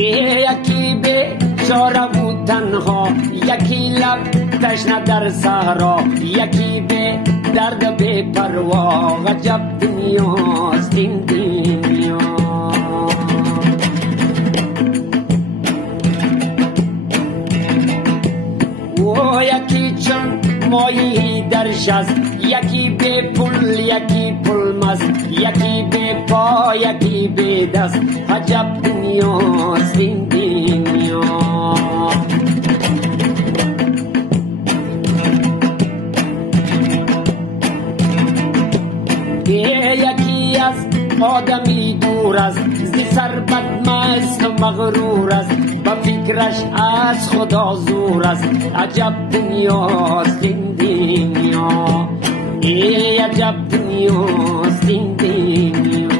یکی به چاره بود تنها، یکی لب تشنه در صحرا، یکی به درد بی پروا. عجب دنیاست این دنیا. و یکی چون مایی در شست، یکی به پول یکی پول مست، یکی به پا یکی به دست. عجب دنیاست این دنیا. یکی از آدمی دور است، زی سر بدمست و مغرور است، با فکرش از خدا زور است. عجب دنیاست این دنیا. عجب دنیاست این دنیا.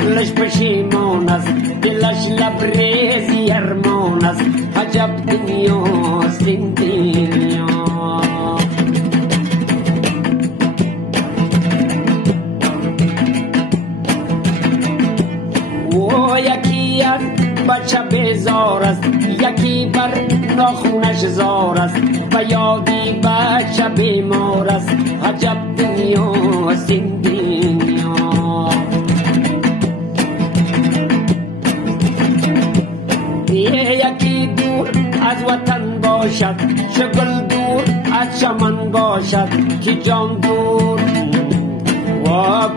لش پشیمان است، دلش لبریزی ارمان است. عجب دنیاست این دنیا. و یکی از بچه بیزار است، یکی بر ناخونش زار است، و یادی بچه بیمار است. عجب دنیاست این دنیا. یکی دور از وطن باشد، شغل دور از چمن باشد، که جان دور و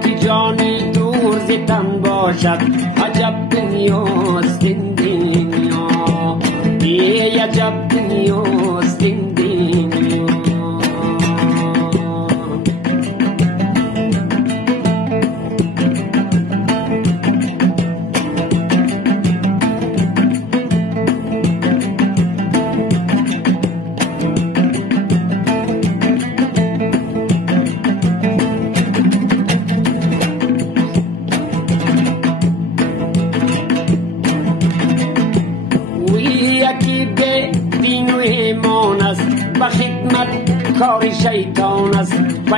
که جانی دور ز تن باشد. عجب دنیاست این دنیا. عجب دنیاست این دنیا. و خدمت کار شیطان است، و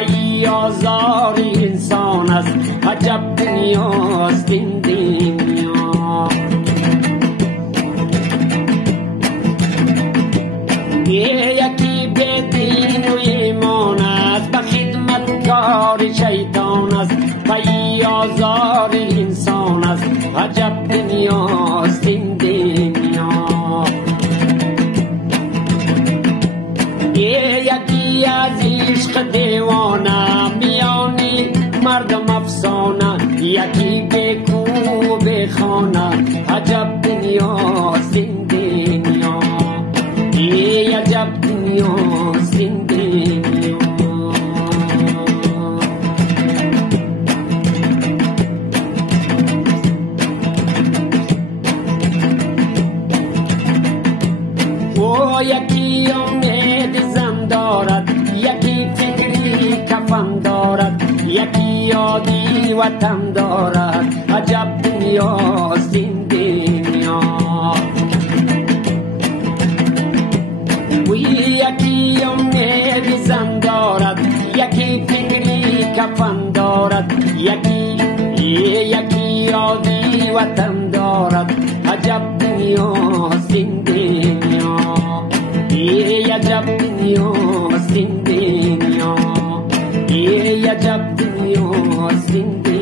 آزار انسان است. عجب دنیاست این دنیا. یکی به دین و ایمان است، و خدمت کار شیطان است، و آزار انسان است. عجب دنیاست این دنیا. یکی از عشق دیوانه، میانی مردم افسانه، یکی به کوه به خانه. عجب دنیاست این دنیا. عجب دنیاست این دنیا. و یکی امید زن دارد، یکی فکری کفن دارد، یکی یادی وطن دارد. عجب دنیاست این دنیا. و یکی امید زن دارد، یکی فکری کفن دارد، یکی یادی وطن دارد. عجب دنیاست این دنیا. عجب دنیاست این دنیا. عجب دنیاست این دنیا.